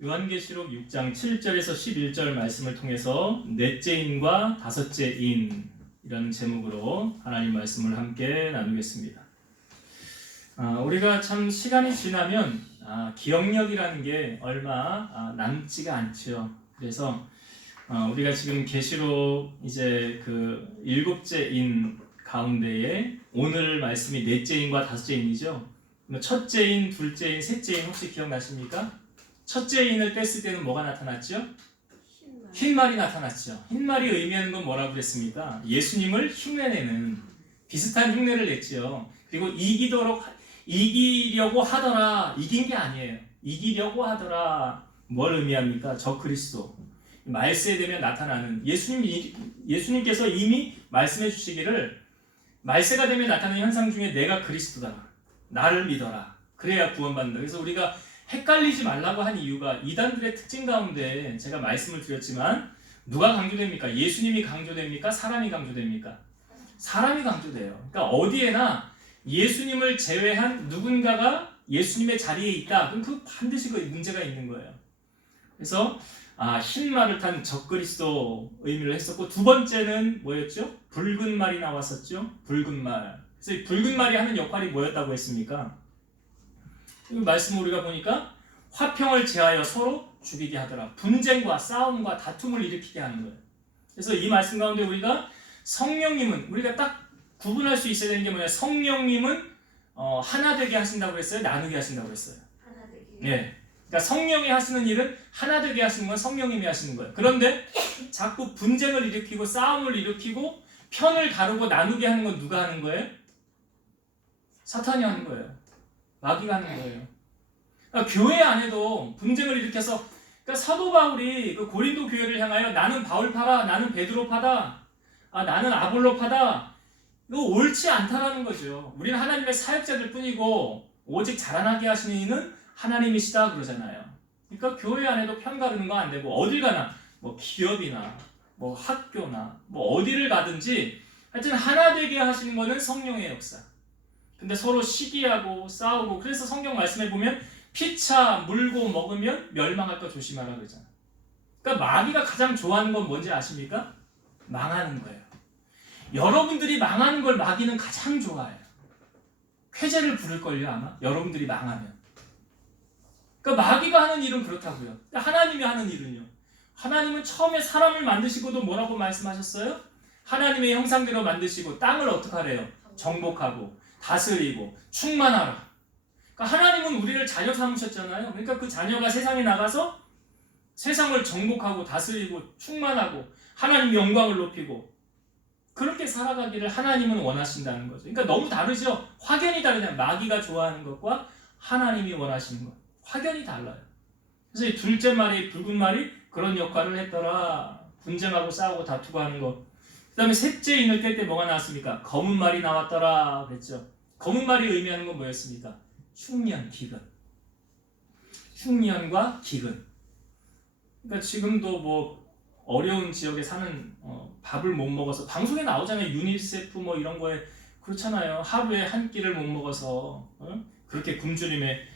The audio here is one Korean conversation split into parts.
요한계시록 6장 7절에서 11절 말씀을 통해서 넷째인과 다섯째인 이런 제목으로 하나님 말씀을 함께 나누겠습니다. 우리가 참 시간이 지나면 기억력이라는 게 얼마 남지가 않죠. 그래서 우리가 지금 계시록 이제 그 일곱째인 가운데에 오늘 말씀이 넷째인과 다섯째인이죠. 첫째인, 둘째인, 셋째인 혹시 기억나십니까? 첫째인을 뗐을 때는 뭐가 나타났죠? 흰말이 나타났죠. 흰말이 의미하는 건 뭐라고 그랬습니까? 예수님을 흉내내는 비슷한 흉내를 냈죠. 그리고 이기려고 하더라. 이긴 게 아니에요. 이기려고 하더라. 뭘 의미합니까? 저 그리스도. 말세에 되면 나타나는 예수님께서 이미 말씀해 주시기를 말세가 되면 나타나는 현상 중에 내가 그리스도다. 나를 믿어라. 그래야 구원받는다. 그래서 우리가 헷갈리지 말라고 한 이유가 이단들의 특징 가운데 제가 말씀을 드렸지만 누가 강조됩니까? 예수님이 강조됩니까? 사람이 강조됩니까? 사람이 강조돼요. 그러니까 어디에나 예수님을 제외한 누군가가 예수님의 자리에 있다. 그럼 그 반드시 그 문제가 있는 거예요. 그래서 흰말을 탄 적그리스도 의미를 했었고 두 번째는 뭐였죠? 붉은 말이 나왔었죠. 붉은 말. 그래서 이 붉은 말이 하는 역할이 뭐였다고 했습니까? 이 말씀 우리가 보니까 화평을 제하여 서로 죽이게 하더라. 분쟁과 싸움과 다툼을 일으키게 하는 거예요. 그래서 이 말씀 가운데 우리가 성령님은 우리가 딱 구분할 수 있어야 되는 게 뭐냐? 성령님은 하나 되게 하신다고 했어요? 나누게 하신다고 했어요? 하나 되게. 예. 그러니까 성령이 하시는 일은 하나 되게 하시는 건 성령님이 하시는 거예요. 그런데 자꾸 분쟁을 일으키고 싸움을 일으키고 편을 가르고 나누게 하는 건 누가 하는 거예요? 사탄이 하는 거예요. 마귀가 하는 거예요. 그러니까 교회 안에도 분쟁을 일으켜서 그러니까 사도 바울이 그 고린도 교회를 향하여 나는 바울파다, 나는 베드로파다, 나는 아볼로파다. 이거 옳지 않다라는 거죠. 우리는 하나님의 사역자들 뿐이고 오직 자라나게 하시는 이는 하나님이시다 그러잖아요. 그러니까 교회 안에도 편 가르는 거 안 되고 어딜 가나 뭐 기업이나 뭐 학교나 뭐 어디를 가든지 하여튼 하나 되게 하시는 거는 성령의 역사. 근데 서로 시기하고 싸우고 그래서 성경 말씀에 보면 피차 물고 먹으면 멸망할 거 조심하라 그러잖아요. 그러니까 마귀가 가장 좋아하는 건 뭔지 아십니까? 망하는 거예요. 여러분들이 망하는 걸 마귀는 가장 좋아해요. 쾌재를 부를걸요 아마 여러분들이 망하면. 그러니까 마귀가 하는 일은 그렇다고요. 하나님이 하는 일은요. 하나님은 처음에 사람을 만드시고도 뭐라고 말씀하셨어요? 하나님의 형상대로 만드시고 땅을 어떻게 하래요? 정복하고 다스리고 충만하라. 그러니까 하나님은 우리를 자녀 삼으셨잖아요. 그러니까 그 자녀가 세상에 나가서 세상을 정복하고 다스리고 충만하고 하나님 영광을 높이고 그렇게 살아가기를 하나님은 원하신다는 거죠. 그러니까 너무 다르죠. 확연히 다르잖아요. 마귀가 좋아하는 것과 하나님이 원하시는 것. 확연히 달라요. 그래서 이 둘째 말이 붉은 말이 그런 역할을 했더라. 분쟁하고 싸우고 다투고 하는 것. 그 다음에 셋째 인을 뗄 때 뭐가 나왔습니까? 검은 말이 나왔더라 그랬죠. 검은 말이 의미하는 건 뭐였습니까? 흉년, 기근. 흉년과 기근. 그러니까 지금도 뭐 어려운 지역에 사는 밥을 못 먹어서 방송에 나오잖아요. 유니세프 뭐 이런 거에 그렇잖아요. 하루에 한 끼를 못 먹어서 그렇게 굶주림에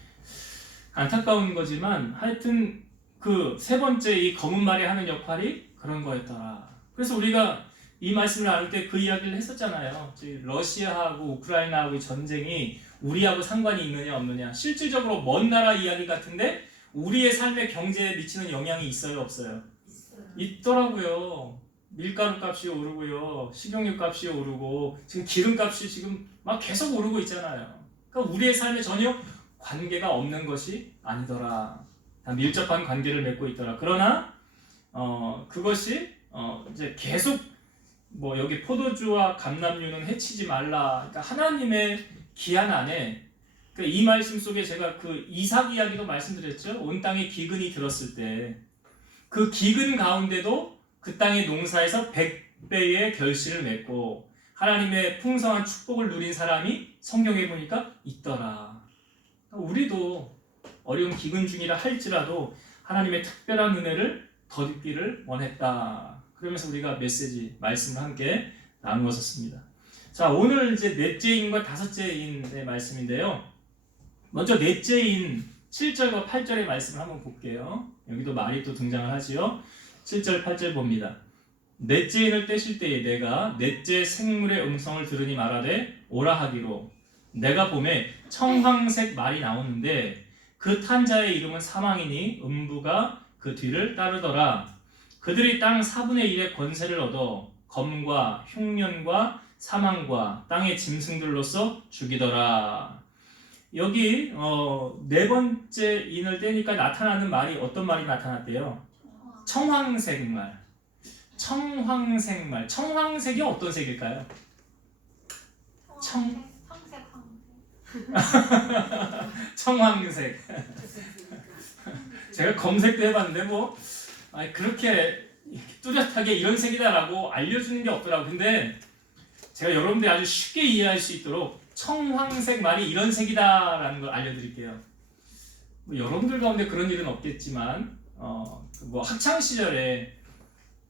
안타까운 거지만 하여튼 그 세 번째 이 검은 말이 하는 역할이 그런 거였더라. 그래서 우리가 이 말씀을 나눌 때 그 이야기를 했었잖아요. 러시아하고 우크라이나하고의 전쟁이 우리하고 상관이 있느냐 없느냐. 실질적으로 먼 나라 이야기 같은데 우리의 삶의 경제에 미치는 영향이 있어요 없어요? 있더라고요. 밀가루 값이 오르고요. 식용유 값이 오르고 지금 기름 값이 지금 막 계속 오르고 있잖아요. 그러니까 우리의 삶에 전혀 관계가 없는 것이 아니더라. 다 밀접한 관계를 맺고 있더라. 그러나 그것이 이제 계속 뭐 여기 포도주와 감람류는 해치지 말라. 그러니까 하나님의 기한 안에 그러니까 이 말씀 속에 제가 그 이삭 이야기도 말씀드렸죠. 온 땅에 기근이 들었을 때 그 기근 가운데도 그 땅의 농사에서 100배의 결실을 맺고 하나님의 풍성한 축복을 누린 사람이 성경에 보니까 있더라. 우리도 어려운 기근 중이라 할지라도 하나님의 특별한 은혜를 덧입기를 원했다. 그러면서 우리가 메시지, 말씀을 함께 나누었습니다. 자, 오늘 이제 넷째인과 다섯째인의 말씀인데요. 먼저 넷째인 7절과 8절의 말씀을 한번 볼게요. 여기도 말이 또 등장을 하지요. 7절 8절 봅니다. 넷째 인을 떼실 때에 내가 넷째 생물의 음성을 들으니 말하되 오라 하기로 내가 봄에 청황색 말이 나오는데 그 탄 자의 이름은 사망이니 음부가 그 뒤를 따르더라. 그들이 땅 4분의 1의 권세를 얻어 검과 흉년과 사망과 땅의 짐승들로서 죽이더라. 여기 네 번째 인을 떼니까 나타나는 말이 어떤 말이 나타났대요? 청황색 말. 청황색 말. 청황색이 어떤 색일까요? 청황색. 제가 검색도 해봤는데 뭐 그렇게 뚜렷하게 이런 색이다라고 알려주는 게 없더라고. 근데 제가 여러분들이 아주 쉽게 이해할 수 있도록 청황색 말이 이런 색이다라는 걸 알려드릴게요. 뭐 여러분들 가운데 그런 일은 없겠지만 뭐 학창 시절에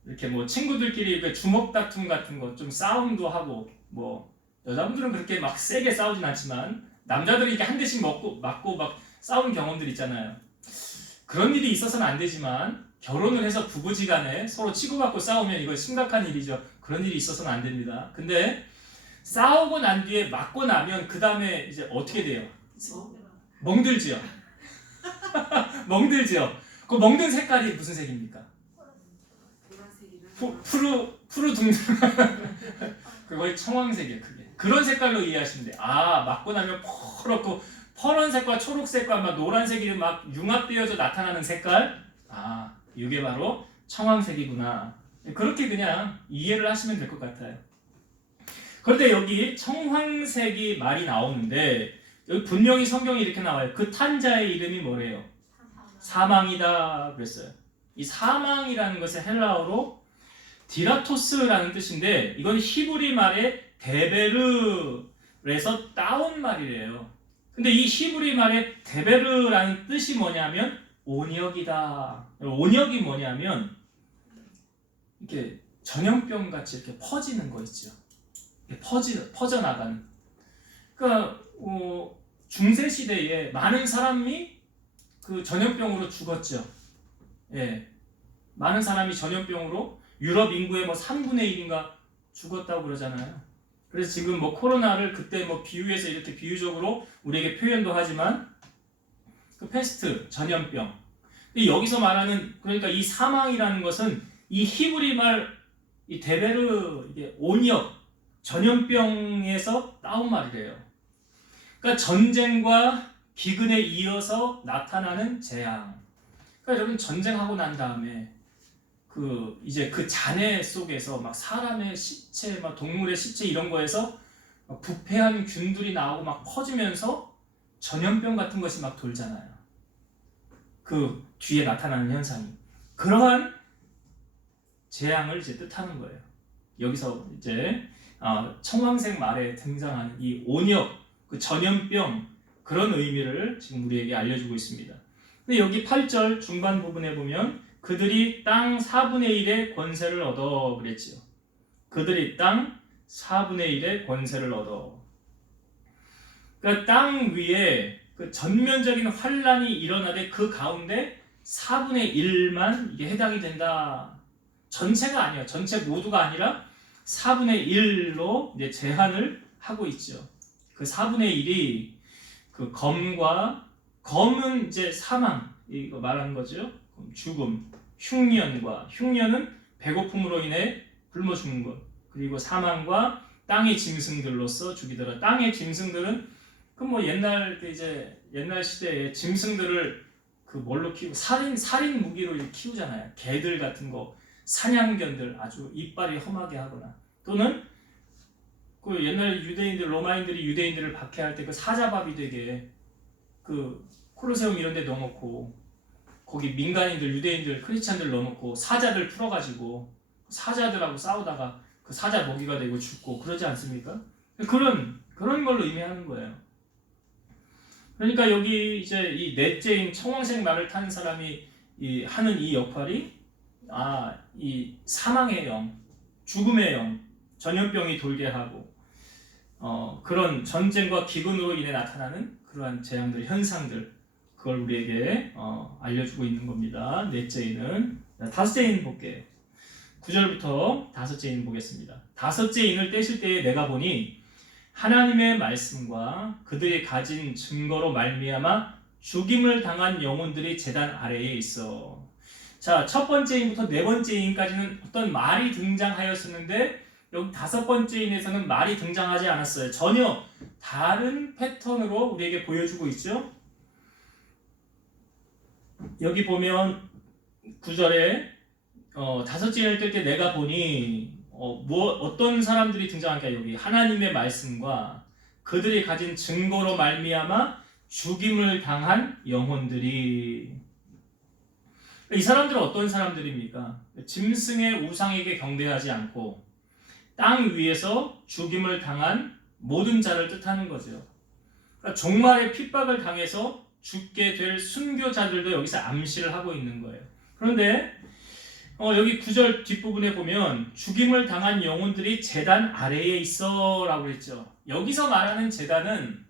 이렇게 뭐 친구들끼리 주먹 다툼 같은 거 좀 싸움도 하고 뭐 여자분들은 그렇게 막 세게 싸우진 않지만 남자들이 이렇게 한 대씩 맞고 막 싸우는 경험들 있잖아요. 그런 일이 있어서는 안 되지만 결혼을 해서 부부지간에 서로 치고받고 싸우면 이거 심각한 일이죠. 그런 일이 있어서는 안 됩니다. 근데 싸우고 난 뒤에 맞고 나면 그 다음에 이제 어떻게 돼요? 멍들지요. 멍들지요. 그 멍든 색깔이 무슨 색입니까? 푸르둥둥. 그거의 청황색이에요. 그게. 그런 색깔로 이해하시면 돼요. 맞고 나면 퍼렇고 파란색과 초록색과 막 노란색이 막 융합되어서 나타나는 색깔. 이게 바로 청황색이구나. 그렇게 그냥 이해를 하시면 될 것 같아요. 그런데 여기 청황색이 말이 나오는데 여기 분명히 성경이 이렇게 나와요. 그 탄자의 이름이 뭐래요? 사망이다 그랬어요. 이 사망이라는 것은 헬라어로 디라토스라는 뜻인데 이건 히브리 말의 데베르에서 따온 말이래요. 근데 이 히브리 말의 데베르라는 뜻이 뭐냐면 온역이다. 온역이 뭐냐면 이렇게 전염병 같이 이렇게 퍼지는 거 있죠. 퍼져나가는. 그러니까 중세 시대에 많은 사람이 그 전염병으로 죽었죠. 예, 많은 사람이 전염병으로 유럽 인구의 뭐 3분의 1인가 죽었다고 그러잖아요. 그래서 지금 뭐 코로나를 그때 뭐 비유해서 이렇게 비유적으로 우리에게 표현도 하지만 그 패스트 전염병. 근데 여기서 말하는 그러니까 이 사망이라는 것은 이 히브리 말 이 데베르 이게 온역 전염병에서 따온 말이래요. 그러니까 전쟁과 기근에 이어서 나타나는 재앙. 그러니까 여러분 전쟁하고 난 다음에 이제 그 잔해 속에서 막 사람의 시체, 막 동물의 시체 이런 거에서 막 부패한 균들이 나오고 막 퍼지면서 전염병 같은 것이 막 돌잖아요. 그 뒤에 나타나는 현상이 그러한 재앙을 이제 뜻하는 거예요. 여기서 이제 청황색 말에 등장하는 이 온역, 그 전염병 그런 의미를 지금 우리에게 알려주고 있습니다. 근데 여기 8절 중반 부분에 보면 그들이 땅 4분의 1의 권세를 얻어 그랬지요. 그들이 땅 4분의 1의 권세를 얻어. 그러니까 땅 위에 그 전면적인 환란이 일어나되 그 가운데 4분의 1만 이게 해당이 된다. 전체가 아니에요. 전체 모두가 아니라 4분의 1로 이제 제한을 하고 있죠. 그 4분의 1이 그 검은 이제 사망 이거 말하는 거죠. 죽음, 흉년은 배고픔으로 인해 굶어 죽는 것. 그리고 사망과 땅의 짐승들로서 죽이더라. 땅의 짐승들은 그 뭐 옛날 시대에 짐승들을 그 뭘로 키우고 살인 무기로 키우잖아요. 개들 같은 거. 사냥견들 아주 이빨이 험하게 하거나 또는 그 옛날 로마인들이 유대인들을 박해할 때 그 사자밥이 되게 그 콜로세움 이런 데 넣어놓고 거기 민간인들, 유대인들, 크리스찬들 넣어놓고 사자들 풀어가지고 사자들하고 싸우다가 그 사자 먹이가 되고 죽고 그러지 않습니까? 그런 걸로 의미하는 거예요. 그러니까 여기 이제 이 넷째인 청황색 말을 탄 사람이 하는 이 역할이 이 사망의 영, 죽음의 영, 전염병이 돌게 하고 그런 전쟁과 기근으로 인해 나타나는 그러한 재앙들, 현상들 그걸 우리에게 알려주고 있는 겁니다. 넷째 인은. 다섯째 인 볼게요. 9절부터 다섯째 인 보겠습니다. 다섯째 인을 떼실 때에 내가 보니 하나님의 말씀과 그들이 가진 증거로 말미암아 죽임을 당한 영혼들이 제단 아래에 있어. 자, 첫 번째 인부터 네 번째 인까지는 어떤 말이 등장하였었는데 여기 다섯 번째 인에서는 말이 등장하지 않았어요. 전혀 다른 패턴으로 우리에게 보여주고 있죠. 여기 보면 9절에 다섯째 인을 뗄 때 내가 보니 어떤 사람들이 등장할까? 여기 하나님의 말씀과 그들이 가진 증거로 말미암아 죽임을 당한 영혼들이. 이 사람들은 어떤 사람들입니까? 짐승의 우상에게 경배하지 않고 땅 위에서 죽임을 당한 모든 자를 뜻하는 거죠. 그러니까 종말의 핍박을 당해서 죽게 될 순교자들도 여기서 암시를 하고 있는 거예요. 그런데 여기 9절 뒷부분에 보면 죽임을 당한 영혼들이 제단 아래에 있어 라고 했죠. 여기서 말하는 제단은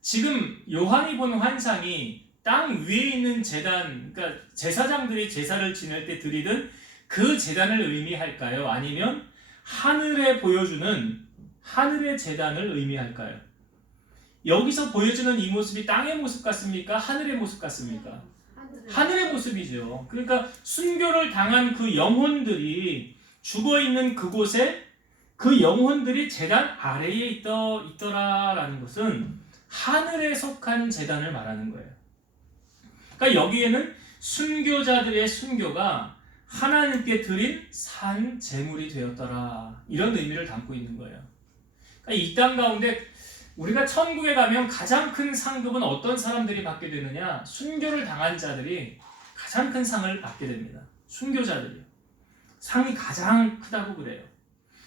지금 요한이 보는 환상이 땅 위에 있는 제단, 그러니까 제사장들이 제사를 지낼 때 드리던 그 제단을 의미할까요? 아니면 하늘에 보여주는 하늘의 제단을 의미할까요? 여기서 보여주는 이 모습이 땅의 모습 같습니까? 하늘의 모습 같습니까? 하늘의 모습이죠. 그러니까 순교를 당한 그 영혼들이 죽어있는 그곳에 그 영혼들이 제단 아래에 있더라라는 것은 하늘에 속한 제단을 말하는 거예요. 그러니까 여기에는 순교자들의 순교가 하나님께 드린 산 제물이 되었더라, 이런 의미를 담고 있는 거예요. 그러니까 이 땅 가운데 우리가 천국에 가면 가장 큰 상급은 어떤 사람들이 받게 되느냐? 순교를 당한 자들이 가장 큰 상을 받게 됩니다. 순교자들이 상이 가장 크다고 그래요.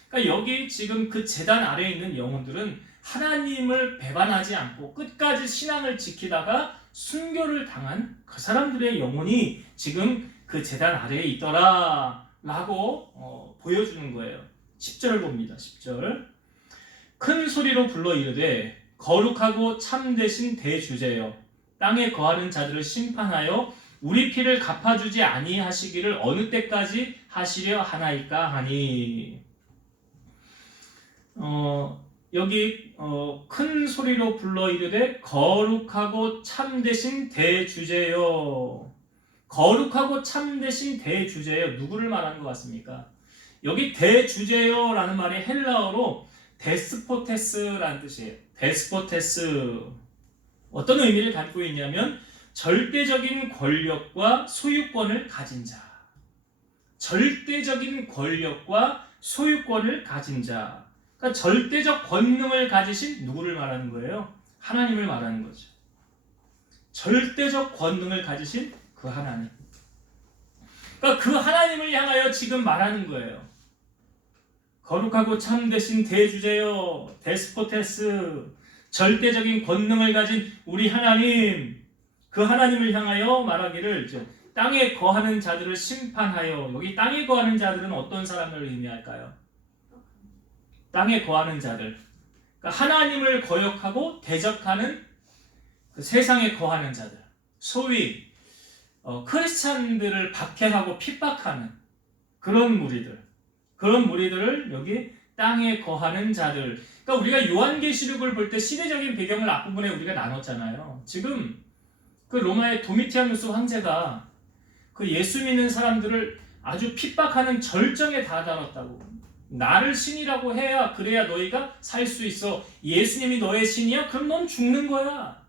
그러니까 여기 지금 그 제단 아래에 있는 영혼들은 하나님을 배반하지 않고 끝까지 신앙을 지키다가 순교를 당한 그 사람들의 영혼이 지금 그 제단 아래에 있더라 라고 보여주는 거예요. 10절을 봅니다. 10절. 큰 소리로 불러 이르되 거룩하고 참되신 대주제여, 땅에 거하는 자들을 심판하여 우리 피를 갚아주지 아니하시기를 어느 때까지 하시려 하나이까 하니. 여기 큰 소리로 불러 이르되 거룩하고 참되신 대주제여. 거룩하고 참되신 대주제여, 누구를 말하는 것 같습니까? 여기 대주제여라는 말이 헬라어로 데스포테스라는 뜻이에요. 데스포테스. 어떤 의미를 담고 있냐면 절대적인 권력과 소유권을 가진 자. 절대적인 권력과 소유권을 가진 자. 그러니까 절대적 권능을 가지신 누구를 말하는 거예요? 하나님을 말하는 거죠. 절대적 권능을 가지신 그 하나님. 그러니까 그 하나님을 향하여 지금 말하는 거예요. 거룩하고 참되신 대주제여, 데스포테스, 절대적인 권능을 가진 우리 하나님, 그 하나님을 향하여 말하기를 땅에 거하는 자들을 심판하여. 여기 땅에 거하는 자들은 어떤 사람을 의미할까요? 땅에 거하는 자들, 그러니까 하나님을 거역하고 대적하는 그 세상에 거하는 자들, 소위 크리스찬들을 박해하고 핍박하는 그런 무리들을 여기 땅에 거하는 자들. 그러니까 우리가 요한계시록을 볼 때 시대적인 배경을 앞부분에 우리가 나눴잖아요. 지금 그 로마의 도미티아누스 황제가 그 예수 믿는 사람들을 아주 핍박하는 절정에 다다랐다고. 나를 신이라고 해야, 그래야 너희가 살 수 있어. 예수님이 너의 신이야? 그럼 넌 죽는 거야.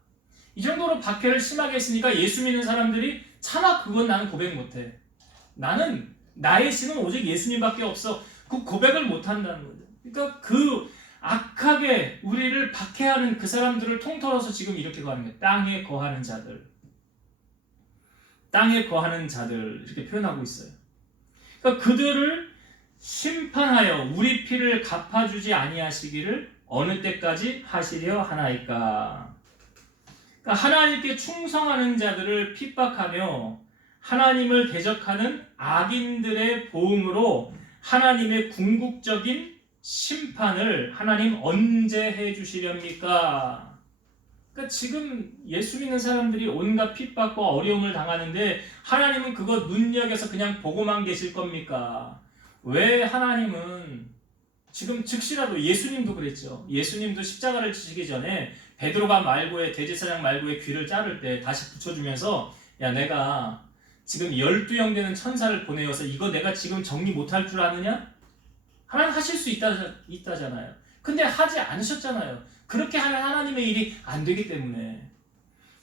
이 정도로 박해를 심하게 했으니까 예수 믿는 사람들이 차마 그건 나는 고백 못해. 나는 나의 신은 오직 예수님밖에 없어. 그 고백을 못한다는 거죠. 그러니까 그 악하게 우리를 박해하는 그 사람들을 통틀어서 지금 이렇게 거하는 거예요. 땅에 거하는 자들. 땅에 거하는 자들, 이렇게 표현하고 있어요. 그러니까 그들을 심판하여 우리 피를 갚아주지 아니하시기를 어느 때까지 하시려 하나이까. 그러니까 하나님께 충성하는 자들을 핍박하며 하나님을 대적하는 악인들의 보응으로 하나님의 궁극적인 심판을 하나님 언제 해주시렵니까? 그러니까 지금 예수 믿는 사람들이 온갖 핍박과 어려움을 당하는데 하나님은 그거 눈여겨서 그냥 보고만 계실 겁니까? 왜 하나님은 지금 즉시라도 예수님도 그랬죠. 예수님도 십자가를 지시기 전에 베드로가 말고의 대제사장 말고의 귀를 자를 때 다시 붙여주면서 야 내가 지금 12형 되는 천사를 보내어서 이거 내가 지금 정리 못할 줄 아느냐? 하나님 하실 수 있다잖아요. 근데 하지 않으셨잖아요. 그렇게 하는 하나님의 일이 안 되기 때문에.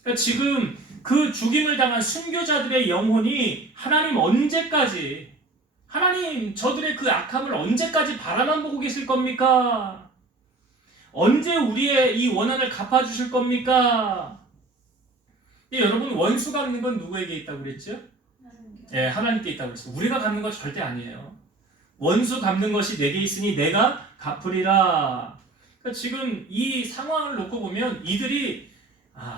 그러니까 지금 그 죽임을 당한 순교자들의 영혼이 하나님 언제까지 하나님 저들의 그 악함을 언제까지 바라만 보고 계실 겁니까? 언제 우리의 이 원한을 갚아주실 겁니까? 여러분 원수 갚는 건 누구에게 있다고 그랬죠? 예, 하나님께 있다고 그랬어요. 우리가 갚는 건 절대 아니에요. 원수 갚는 것이 내게 있으니 내가 갚으리라. 그러니까 지금 이 상황을 놓고 보면 이들이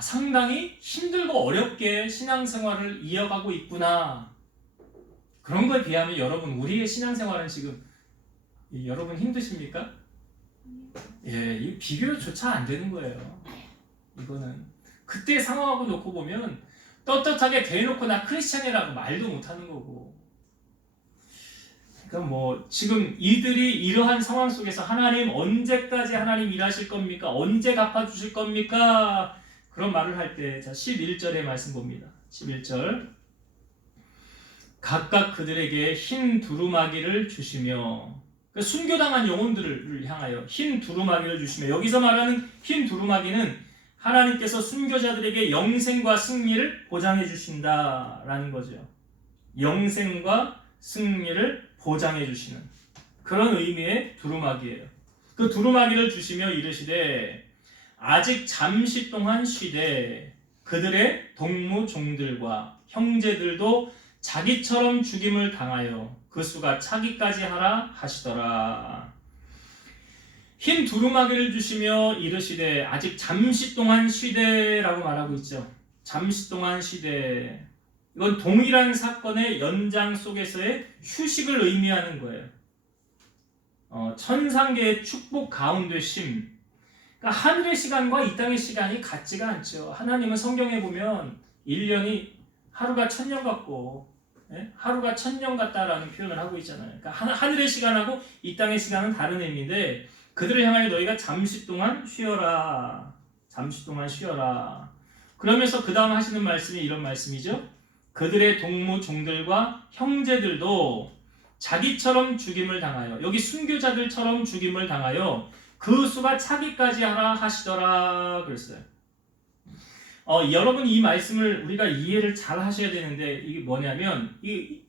상당히 힘들고 어렵게 신앙생활을 이어가고 있구나. 그런 거에 비하면 여러분 우리의 신앙생활은 지금 여러분 힘드십니까? 예, 이 비교조차 안 되는 거예요. 이거는 그때 상황하고 놓고 보면 떳떳하게 대놓고 나 크리스찬이라고 말도 못하는 거고. 그러니까 뭐 지금 이들이 이러한 상황 속에서 하나님 언제까지 하나님 일하실 겁니까? 언제 갚아주실 겁니까? 그런 말을 할 때 자 11절의 말씀 봅니다. 11절 각각 그들에게 흰 두루마기를 주시며 그러니까 순교당한 영혼들을 향하여 흰 두루마기를 주시며 여기서 말하는 흰 두루마기는 하나님께서 순교자들에게 영생과 승리를 보장해 주신다라는 거죠. 영생과 승리를 보장해 주시는 그런 의미의 두루마기예요. 그 두루마기를 주시며 이르시되 아직 잠시 동안 쉬되 그들의 동무 종들과 형제들도 자기처럼 죽임을 당하여 그 수가 차기까지 하라 하시더라. 흰 두루마기를 주시며 이르시되 아직 잠시 동안 쉬되라고 말하고 있죠. 잠시 동안 쉬되 이건 동일한 사건의 연장 속에서의 휴식을 의미하는 거예요. 천상계의 축복 가운데 쉼. 그러니까 하늘의 시간과 이 땅의 시간이 같지가 않죠. 하나님은 성경에 보면 1년이 하루가 1000년 같고 하루가 1000년 같다라는 표현을 하고 있잖아요. 그러니까 하늘의 시간하고 이 땅의 시간은 다른 의미인데 그들을 향하여 너희가 잠시 동안 쉬어라. 잠시 동안 쉬어라. 그러면서 그 다음 하시는 말씀이 이런 말씀이죠. 그들의 동무 종들과 형제들도 자기처럼 죽임을 당하여 여기 순교자들처럼 죽임을 당하여 그 수가 차기까지 하라 하시더라 그랬어요. 여러분 이 말씀을 우리가 이해를 잘 하셔야 되는데 이게 뭐냐면 이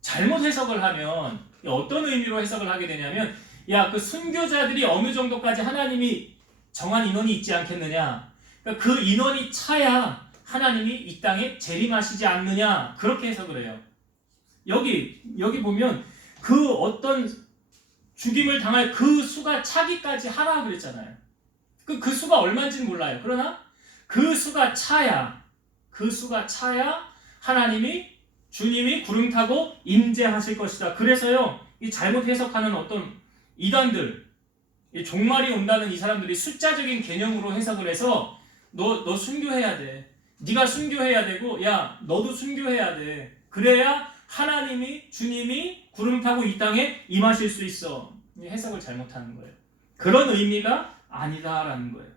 잘못 해석을 하면 어떤 의미로 해석을 하게 되냐면 야, 그 순교자들이 어느 정도까지 하나님이 정한 인원이 있지 않겠느냐. 그러니까 그 인원이 차야 하나님이 이 땅에 재림하시지 않느냐. 그렇게 해석을 해요. 여기 보면 그 어떤 죽임을 당할 그 수가 차기까지 하라 그랬잖아요. 그 수가 얼마인지는 몰라요. 그러나 그 수가 차야 하나님이 주님이 구름 타고 임재하실 것이다. 그래서요. 이 잘못 해석하는 어떤 이단들, 종말이 온다는 이 사람들이 숫자적인 개념으로 해석을 해서 너 순교해야 돼. 네가 순교해야 되고 야 너도 순교해야 돼. 그래야 하나님이 주님이 구름 타고 이 땅에 임하실 수 있어. 해석을 잘못하는 거예요. 그런 의미가 아니다라는 거예요.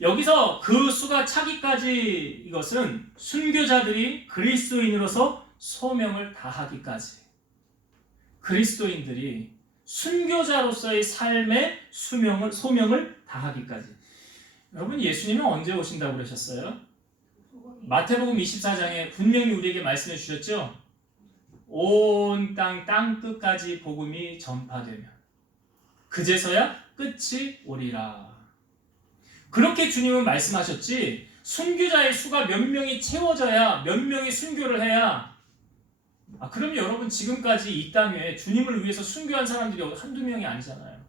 여기서 그 수가 차기까지 이것은 순교자들이 그리스도인으로서 소명을 다하기까지 그리스도인들이 순교자로서의 삶의 소명을 다하기까지. 여러분 예수님은 언제 오신다고 그러셨어요? 마태복음 24장에 분명히 우리에게 말씀해 주셨죠. 온 땅 끝까지 복음이 전파되면 그제서야 끝이 오리라. 그렇게 주님은 말씀하셨지 순교자의 수가 몇 명이 채워져야 몇 명이 순교를 해야 그럼 여러분 지금까지 이 땅에 주님을 위해서 순교한 사람들이 한두 명이 아니잖아요.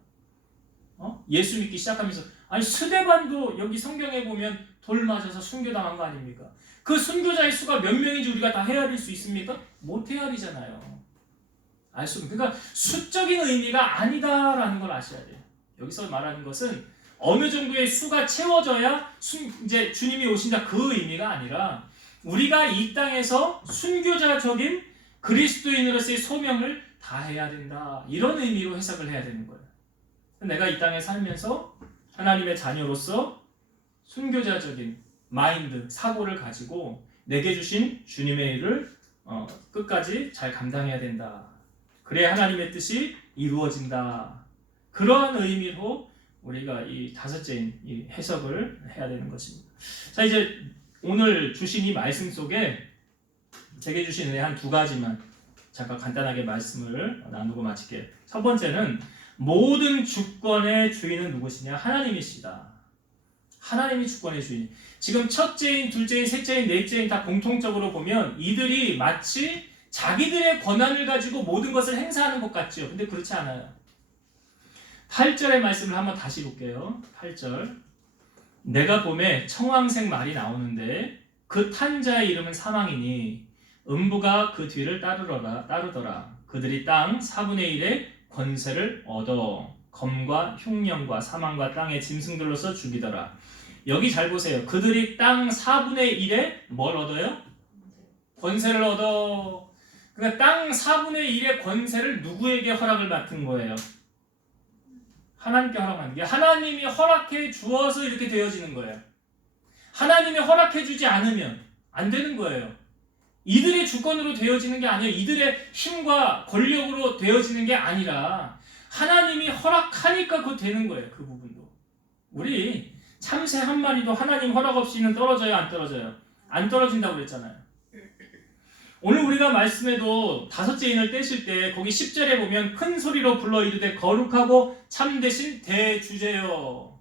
예수 믿기 시작하면서 아니 스데반도 여기 성경에 보면 돌 맞아서 순교당한 거 아닙니까? 그 순교자의 수가 몇 명인지 우리가 다 헤아릴 수 있습니까? 못 헤아리잖아요. 그러니까 수적인 의미가 아니다라는 걸 아셔야 돼요. 여기서 말하는 것은 어느 정도의 수가 채워져야 이제 주님이 오신다 그 의미가 아니라 우리가 이 땅에서 순교자적인 그리스도인으로서의 소명을 다해야 된다. 이런 의미로 해석을 해야 되는 거예요. 내가 이 땅에 살면서 하나님의 자녀로서 순교자적인 마인드, 사고를 가지고 내게 주신 주님의 일을 끝까지 잘 감당해야 된다. 그래야 하나님의 뜻이 이루어진다. 그러한 의미로 우리가 이 다섯째인 이 해석을 해야 되는 것입니다. 자, 이제 오늘 주신 이 말씀 속에 제게 주신 은혜 한 두 가지만 잠깐 간단하게 말씀을 나누고 마칠게요. 첫 번째는 모든 주권의 주인은 누구시냐? 하나님이시다. 하나님이 주권의 주인. 지금 첫째인, 둘째인, 셋째인, 넷째인 다 공통적으로 보면 이들이 마치 자기들의 권한을 가지고 모든 것을 행사하는 것 같죠. 근데 그렇지 않아요. 8절의 말씀을 한번 다시 볼게요. 8절. 내가 봄에 청황색 말이 나오는데 그 탄 자의 이름은 사망이니 음부가 그 뒤를 따르더라. 그들이 땅 4분의 1의 권세를 얻어 검과 흉령과 사망과 땅의 짐승들로서 죽이더라. 여기 잘 보세요. 그들이 땅 4분의 1에 뭘 얻어요? 권세를 얻어. 그러니까 땅 4분의 1의 권세를 누구에게 허락을 맡은 거예요? 하나님께 허락하는 게 하나님이 허락해 주어서 이렇게 되어지는 거예요. 하나님이 허락해 주지 않으면 안 되는 거예요. 이들의 주권으로 되어지는 게 아니에요. 이들의 힘과 권력으로 되어지는 게 아니라 하나님이 허락하니까 그거 되는 거예요. 그 부분도. 우리 참새 한 마리도 하나님 허락 없이는 떨어져요? 안 떨어져요? 안 떨어진다고 그랬잖아요. 오늘 우리가 말씀에도 다섯째 인을 떼실 때 거기 10절에 보면 큰 소리로 불러 이르되 거룩하고 참되신 대주제여.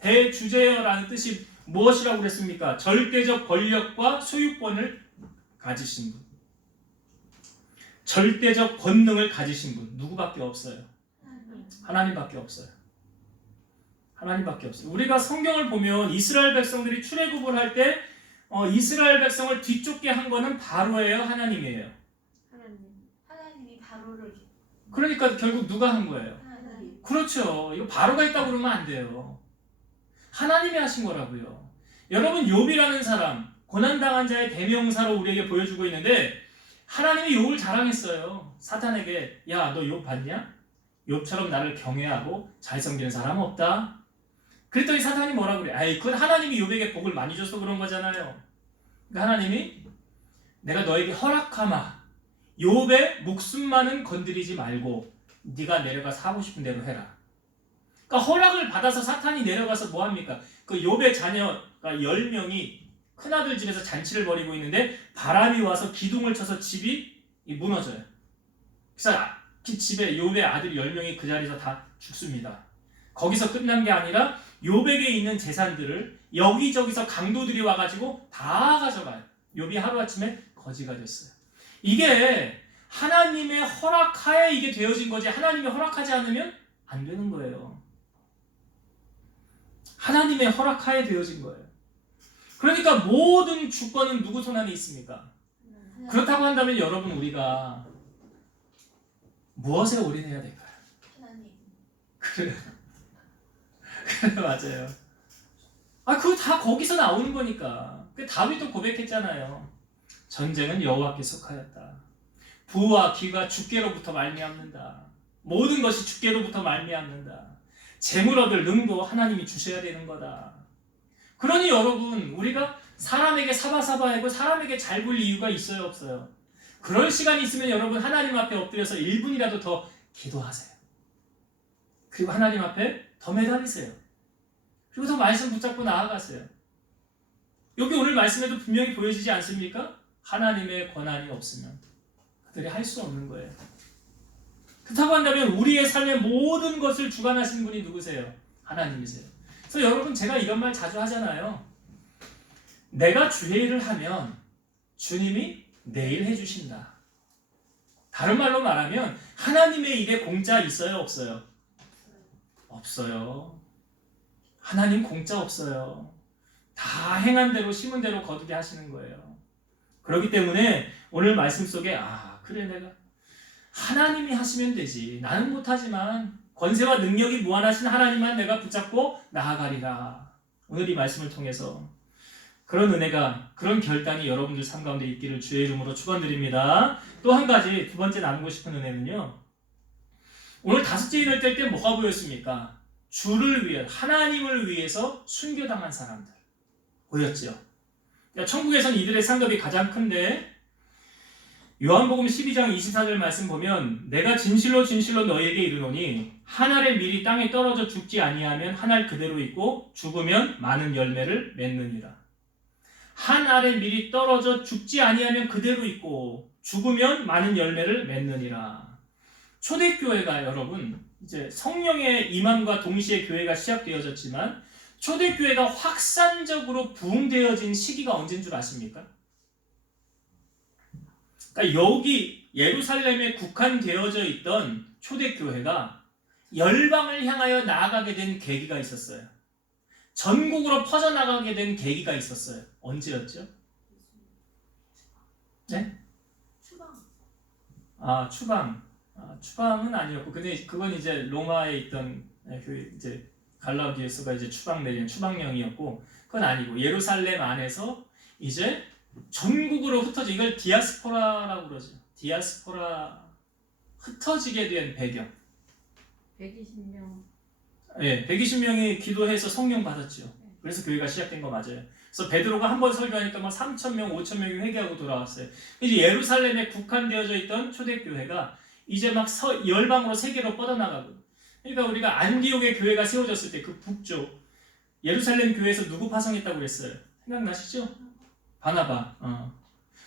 대주제여라는 뜻이 무엇이라고 그랬습니까? 절대적 권력과 소유권을 가지신 분. 절대적 권능을 가지신 분. 누구밖에 없어요? 하나님밖에 없어요. 하나님밖에 없어요. 우리가 성경을 보면 이스라엘 백성들이 출애굽을 할 때 이스라엘 백성을 뒤쫓게 한 거는 바로예요? 하나님이에요? 하나님이 바로를. 그러니까 결국 누가 한 거예요? 하나님. 그렇죠. 이거 바로가 있다고 그러면 안 돼요. 하나님이 하신 거라고요. 여러분 욥이라는 사람 고난당한 자의 대명사로 우리에게 보여주고 있는데 하나님이 욥을 자랑했어요. 사탄에게 야 너 욥 봤냐? 욥처럼 나를 경외하고 잘 섬기는 사람 없다. 그랬더니 사탄이 뭐라고 그래? 아이 그건 하나님이 욥에게 복을 많이 줘서 그런 거잖아요. 그러니까 하나님이 내가 너에게 허락하마 욥의 목숨만은 건드리지 말고 네가 내려가서 하고 싶은 대로 해라. 그러니까 허락을 받아서 사탄이 내려가서 뭐합니까? 그 욥의 자녀가 10명이 큰아들 집에서 잔치를 벌이고 있는데 바람이 와서 기둥을 쳐서 집이 무너져요. 그래서 그 집에 욥의 아들 10명이 그 자리에서 다 죽습니다. 거기서 끝난 게 아니라 욥에게 있는 재산들을 여기저기서 강도들이 와가지고 다 가져가요. 욥이 하루아침에 거지가 됐어요. 이게 하나님의 허락하에 이게 되어진 거지 하나님이 허락하지 않으면 안 되는 거예요. 하나님의 허락하에 되어진 거예요. 그러니까 모든 주권은 누구 손 안에 있습니까? 그렇다고 한다면 여러분 우리가 무엇에 올인해야 될까요? 하나님. 그래 맞아요. 그거 다 거기서 나오는 거니까. 다윗도 고백했잖아요. 전쟁은 여호와께 속하였다. 부와 기가 주께로부터 말미암는다. 모든 것이 주께로부터 말미암는다. 재물 얻을 능도 하나님이 주셔야 되는 거다. 그러니 여러분 우리가 사람에게 사바사바하고 사람에게 잘 볼 이유가 있어요 없어요? 그럴 시간이 있으면 여러분 하나님 앞에 엎드려서 1분이라도 더 기도하세요. 그리고 하나님 앞에 더 매달리세요. 그리고 더 말씀 붙잡고 나아가세요. 여기 오늘 말씀에도 분명히 보여지지 않습니까? 하나님의 권한이 없으면 그들이 할 수 없는 거예요. 그렇다고 한다면 우리의 삶의 모든 것을 주관하시는 분이 누구세요? 하나님이세요. 그래서 여러분 제가 이런 말 자주 하잖아요. 내가 주의 일을 하면 주님이 내 일 해주신다. 다른 말로 말하면 하나님의 일에 공짜 있어요 없어요? 없어요. 하나님 공짜 없어요. 다 행한 대로 심은 대로 거두게 하시는 거예요. 그렇기 때문에 오늘 말씀 속에 그래 내가 하나님이 하시면 되지 나는 못하지만 권세와 능력이 무한하신 하나님만 내가 붙잡고 나아가리라. 오늘 이 말씀을 통해서 그런 은혜가, 그런 결단이 여러분들 삶 가운데 있기를 주의 이름으로 축원드립니다. 또 한 가지, 두 번째 나누고 싶은 은혜는요, 오늘 다섯째 인을 뗄 때 뭐가 보였습니까? 주를 위해, 하나님을 위해서 순교당한 사람들 보였죠. 그러니까 천국에선 이들의 상급이 가장 큰데, 요한복음 12장 24절 말씀 보면 내가 진실로 진실로 너희에게 이르노니 한 알의 밀이 땅에 떨어져 죽지 아니하면 한 알 그대로 있고 죽으면 많은 열매를 맺느니라. 한 알의 밀이 떨어져 죽지 아니하면 그대로 있고 죽으면 많은 열매를 맺느니라. 초대교회가 여러분 이제 성령의 임함과 동시에 교회가 시작되어졌지만 초대교회가 확산적으로 부흥되어진 시기가 언제인 줄 아십니까? 그러니까 여기 예루살렘에 국한되어져 있던 초대교회가 열방을 향하여 나아가게 된 계기가 있었어요. 전국으로 퍼져나가게 된 계기가 있었어요. 언제였죠? 네? 추방. 추방은 아니었고, 근데 그건 이제 로마에 있던 이제 갈라디아서가 이제 추방 내린 추방령이었고, 그건 아니고 예루살렘 안에서 이제 전국으로 흩어져, 이걸 디아스포라라고 그러죠. 디아스포라, 흩어지게 된 배경. 120명. 네, 120명이 기도해서 성령 받았죠. 그래서 교회가 시작된 거 맞아요. 그래서 베드로가 한 번 설교하니까 막 3,000명, 5,000명이 회개하고 돌아왔어요. 이제 예루살렘에 국한되어져 있던 초대교회가 이제 막 열방으로 세계로 뻗어나가고. 그러니까 우리가 안디옥의 교회가 세워졌을 때 그 북쪽 예루살렘 교회에서 누구 파송했다고 그랬어요? 생각나시죠? 바나바.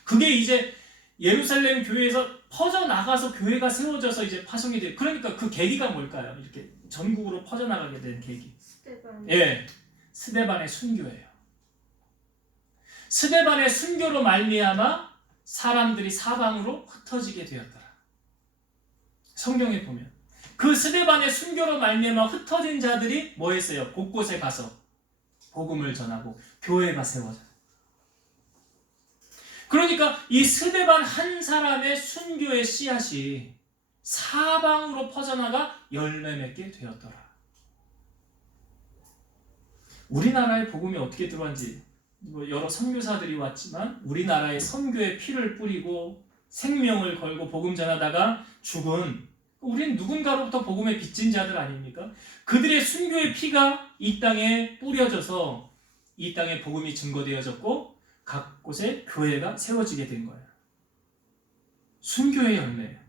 그게 이제 예루살렘 교회에서 퍼져나가서 교회가 세워져서 이제 파송이 돼요. 그러니까 그 계기가 뭘까요? 이렇게 전국으로 퍼져나가게 된 계기. 스데반. 예, 스데반의 순교예요. 스데반의 순교로 말미암아 사람들이 사방으로 흩어지게 되었더라. 성경에 보면 그 스데반의 순교로 말미암아 흩어진 자들이 뭐 했어요? 곳곳에 가서 복음을 전하고 교회가 세워져. 그러니까 이 스데반 한 사람의 순교의 씨앗이 사방으로 퍼져나가 열매 맺게 되었더라. 우리나라에 복음이 어떻게 들어왔는지 여러 선교사들이 왔지만 우리나라에 선교의 피를 뿌리고 생명을 걸고 복음 전하다가 죽은 우리는 누군가로부터 복음의 빚진 자들 아닙니까? 그들의 순교의 피가 이 땅에 뿌려져서 이 땅에 복음이 증거되어졌고 각 곳에 교회가 세워지게 된 거예요. 순교의 열매예요.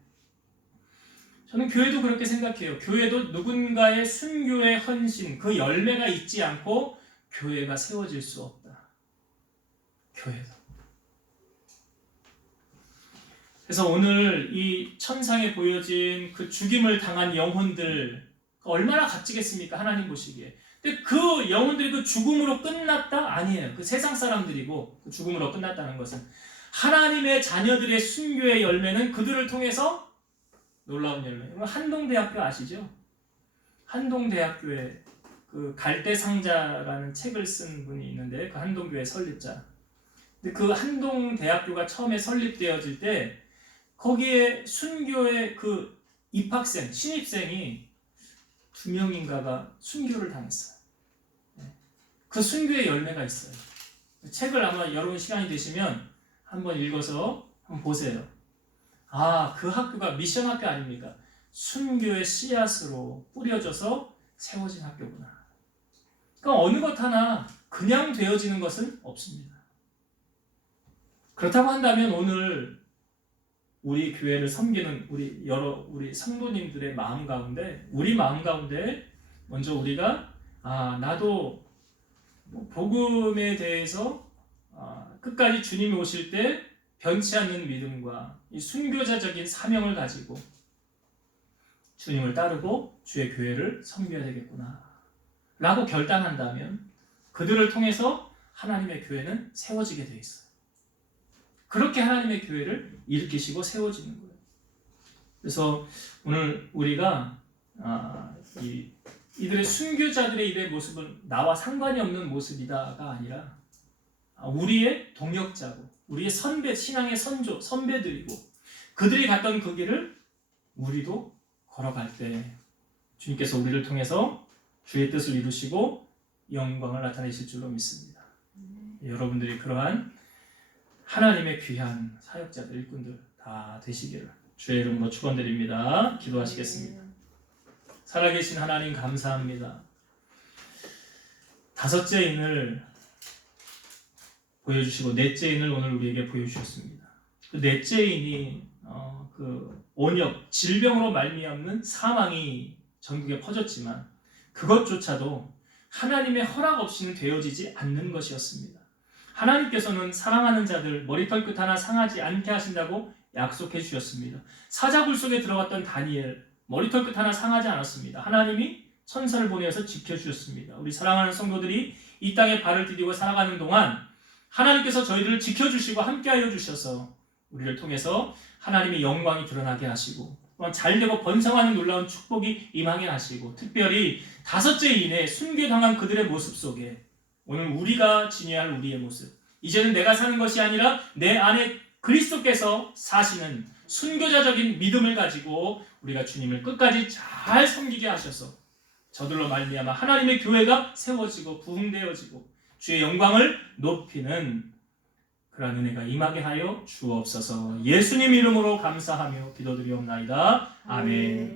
저는 교회도 그렇게 생각해요. 교회도 누군가의 순교의 헌신, 그 열매가 있지 않고 교회가 세워질 수 없다. 교회도. 그래서 오늘 이 천상에 보여진 그 죽임을 당한 영혼들 얼마나 값지겠습니까? 하나님 보시기에. 근데 그 영혼들이 그 죽음으로 끝났다? 아니에요. 그 세상 사람들이고 그 죽음으로 끝났다는 것은 하나님의 자녀들의 순교의 열매는 그들을 통해서 놀라운 열매. 한동대학교 아시죠? 한동대학교에 그 갈대상자라는 책을 쓴 분이 있는데 그 한동교회 설립자. 근데 그 한동대학교가 처음에 설립되어질 때 거기에 순교의 그 입학생, 신입생이 2명인가가 순교를 당했어요. 그 순교의 열매가 있어요. 책을 아마 여러분 시간이 되시면 한번 읽어서 한번 보세요. 아, 그 학교가 미션 학교 아닙니까? 순교의 씨앗으로 뿌려져서 세워진 학교구나. 그러니까 어느 것 하나 그냥 되어지는 것은 없습니다. 그렇다고 한다면 오늘 우리 교회를 섬기는 우리 성도님들의 마음 가운데, 우리 마음 가운데 먼저 우리가 나도 복음에 대해서 끝까지 주님이 오실 때 변치 않는 믿음과 이 순교자적인 사명을 가지고 주님을 따르고 주의 교회를 섬겨야 되겠구나 라고 결단한다면 그들을 통해서 하나님의 교회는 세워지게 돼 있어요. 그렇게 하나님의 교회를 일으키시고 세워지는 거예요. 그래서 오늘 우리가 이들의 순교자들의 이들의 모습은 나와 상관이 없는 모습이다가 아니라 우리의 동역자고 우리의 선배, 신앙의 선배들이고 그들이 갔던 그 길을 우리도 걸어갈 때 주님께서 우리를 통해서 주의 뜻을 이루시고 영광을 나타내실 줄로 믿습니다. 여러분들이 그러한 하나님의 귀한 사역자들, 일꾼들 다 되시기를 주의 이름으로 축원드립니다. 기도하시겠습니다. 살아계신 하나님 감사합니다. 다섯째 인을 보여주시고 넷째 인을 오늘 우리에게 보여주셨습니다. 그 넷째 인이 그 온역, 질병으로 말미암는 사망이 전국에 퍼졌지만 그것조차도 하나님의 허락 없이는 되어지지 않는 것이었습니다. 하나님께서는 사랑하는 자들 머리털 끝 하나 상하지 않게 하신다고 약속해 주셨습니다. 사자굴 속에 들어갔던 다니엘 머리털 끝 하나 상하지 않았습니다. 하나님이 천사를 보내어서 지켜주셨습니다. 우리 사랑하는 성도들이 이 땅에 발을 디디고 살아가는 동안 하나님께서 저희들을 지켜주시고 함께하여 주셔서 우리를 통해서 하나님의 영광이 드러나게 하시고 또한 잘되고 번성하는 놀라운 축복이 임하게 하시고 특별히 다섯째 인에 순교당한 그들의 모습 속에 오늘 우리가 지녀야 할 우리의 모습, 이제는 내가 사는 것이 아니라 내 안에 그리스도께서 사시는 순교자적인 믿음을 가지고 우리가 주님을 끝까지 잘 섬기게 하셔서 저들로 말미암아 하나님의 교회가 세워지고 부흥되어지고 주의 영광을 높이는 그러한 은혜가 임하게 하여 주옵소서. 예수님 이름으로 감사하며 기도드리옵나이다. 아멘.